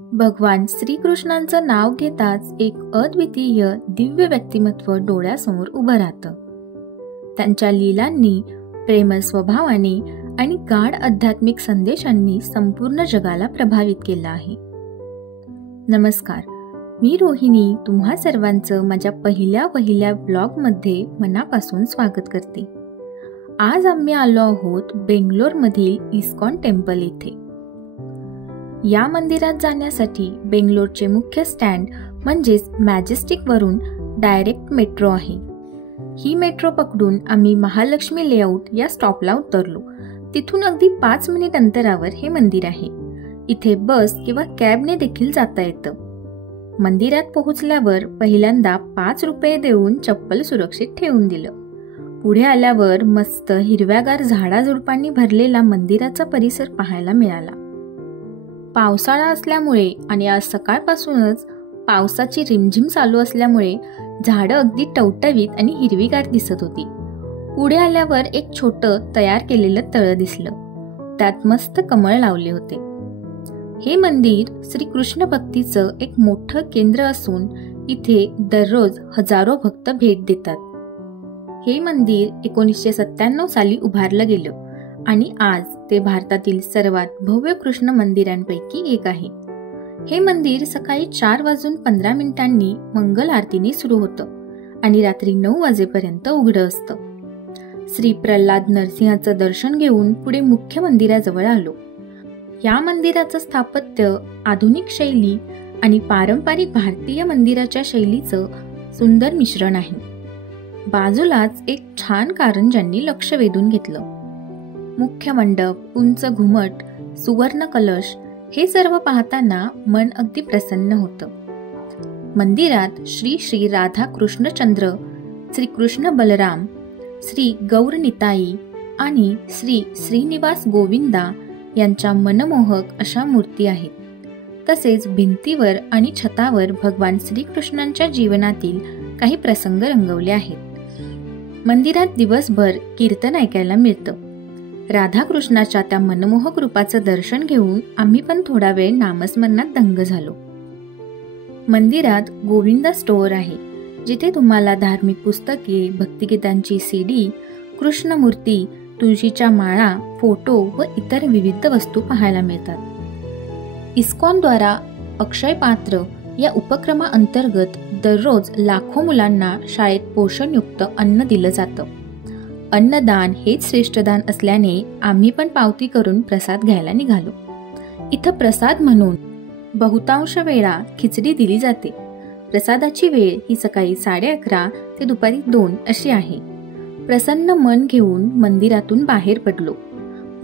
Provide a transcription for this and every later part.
भगवान श्रीकृष्णांचं नाव घेताच एक अद्वितीय दिव्य व्यक्तिमत्व डोळ्यासमोर उभं राहतं. त्यांच्या लीलांनी, प्रेमळ स्वभावाने आणि गाढ आध्यात्मिक संदेशांनी संपूर्ण जगाला प्रभावित केलं आहे. नमस्कार, मी रोहिणी तुम्हा सर्वांचं माझ्या पहिल्या ब्लॉगमध्ये मनापासून स्वागत करते. आज आम्ही आलो आहोत बेंगलोरमधील इस्कॉन टेम्पल येथे. या मंदिरात जाण्यासाठी बेंगलोरचे मुख्य स्टँड म्हणजेच मॅजेस्टिकवरून डायरेक्ट मेट्रो आहे. ही मेट्रो पकडून आम्ही महालक्ष्मी लेआउट या स्टॉपला उतरलो. तिथून अगदी 5 मिनिट अंतरावर हे मंदिर आहे. इथे बस किंवा कॅबने देखील जाता येतं. मंदिरात पोहोचल्यावर पहिल्यांदा 5 रुपये देऊन चप्पल सुरक्षित ठेवून दिलं. पुढे आल्यावर मस्त हिरव्यागार झाडाझुडपांनी भरलेला मंदिराचा परिसर पाहायला मिळाला. पावसाळा असल्यामुळे आणि आज सकाळपासूनच पावसाची रिमझिम चालू असल्यामुळे झाडं अगदी टवटवीत आणि हिरवीगार दिसत होती. पुढे आल्यावर एक छोटं तयार केलेलं तळं दिसलं. त्यात मस्त कमळ लावले होते. हे मंदिर श्रीकृष्ण भक्तीचं एक मोठं केंद्र असून इथे दररोज हजारो भक्त भेट देतात. हे मंदिर 1997 साली उभारलं गेलं आणि आज ते भारतातील सर्वात भव्य कृष्ण मंदिरांपैकी एक आहे. हे मंदिर सकाळी 4:15 मंगल आरतीने सुरू होतं आणि रात्री 9 वाजेपर्यंत उघडं असतं. श्री प्रल्हाद नरसिंहाचं दर्शन घेऊन पुढे मुख्य मंदिराजवळ आलो. या मंदिराचं स्थापत्य आधुनिक शैली आणि पारंपरिक भारतीय मंदिराच्या शैलीचं सुंदर मिश्रण आहे. बाजूलाच एक छान कारंज्यांनी लक्ष वेधून घेतलं. मुख्य मंडप, उंच घुमट, सुवर्ण कलश हे सर्व पाहताना मन अगदी प्रसन्न होतं. मंदिरात श्री राधा कृष्णचंद्र, श्री कृष्ण बलराम, श्री गौर निताई आणि श्री श्रीनिवास गोविंदा यांच्या मनमोहक अशा मूर्ती आहेत. तसेच भिंतीवर आणि छतावर भगवान श्रीकृष्णांच्या जीवनातील काही प्रसंग रंगवले आहेत. मंदिरात दिवसभर कीर्तन ऐकायला मिळतं. राधाकृष्णाच्या त्या मनमोहक रूपाचं दर्शन घेऊन आम्ही पण थोडा वेळ नामस्मरणात दंग झालो. मंदिरात गोविंदा स्टोअर आहे, जिथे तुम्हाला धार्मिक पुस्तके, भक्तिगीतांची CD, कृष्णमूर्ती, तुळशीच्या माळा, फोटो व इतर विविध वस्तू पाहायला मिळतात. इस्कॉनद्वारा अक्षय पात्र या उपक्रमाअंतर्गत दररोज लाखो मुलांना शाळेत पोषणयुक्त अन्न दिलं जातं. अन्नदान हेच श्रेष्ठ दान असल्याने आम्ही पण पावती करून प्रसाद घ्यायला निघालो. इथं प्रसाद म्हणून बहुतांश वेळा खिचडी दिली जाते. प्रसादाची वेळ ही सकाळी 11:30 ते दुपारी 2 अशी आहे. प्रसन्न मन घेऊन मंदिरातून बाहेर पडलो.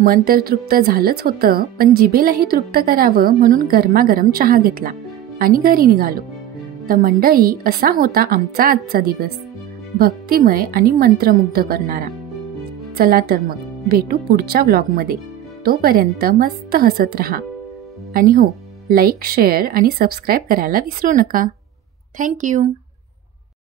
मन तर तृप्त झालंच होतं, पण जिभेलाही तृप्त करावं म्हणून गरमागरम चहा घेतला आणि घरी निघालो. तर मंडळी, असा होता आमचा आजचा दिवस, भक्तिमय आणि मंत्रमुग्ध करणारा. चला तर मग भेटू पुढच्या व्लॉगमध्ये. तोपर्यंत मस्त हसत रहा आणि हो, लाईक, शेअर आणि सबस्क्राईब करायला विसरू नका. थँक्यू.